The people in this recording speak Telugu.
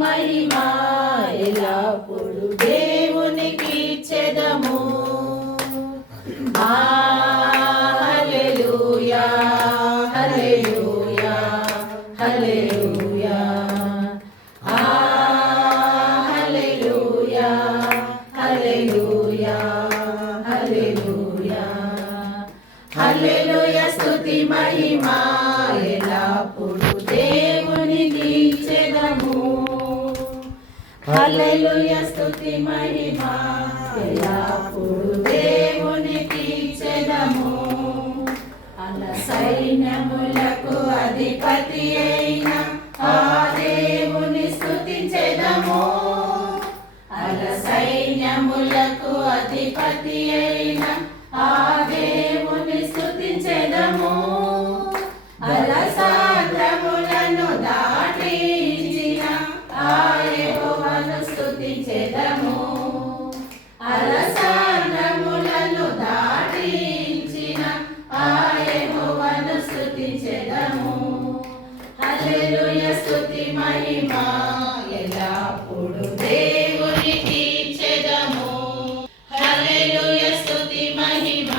మహిమ ఎల్లప్పుడు దేవునికి ఇచ్చెదము. హల్లెలూయా హల్లెలూయా హల్లెలూయా హల్లెలూయా హల్లెలూయా హల్లెలూయా హల్లెలూయా స్తుతి మహిమ ఎల్లప్పుడు దేవునికి ఇచ్చెదము. హల్లెలూయా స్తుతి మహిమ ఎల్లప్పుడు దేవునికి ఇచ్చెదము. అల సైన్యములకు అధిపతి అయిన ఆ దేవుని స్తుతించెదము. అల సైన్యములకు అధిపతి అయిన ఆ దేవుని స్తుతించెదము. అల సాధ్యములను దాటించిన ఆ యెహోవాను స్తుతించెదము. అల సాధ్యములను దాటించిన ఆ యెహోవాను స్తుతించెదము. హల్లెలూయా స్తుతి మహిమ ఎల్లప్పుడు దేవునికి ఇచ్చెదము. హల్లెలూయా స్తుతి మహిమ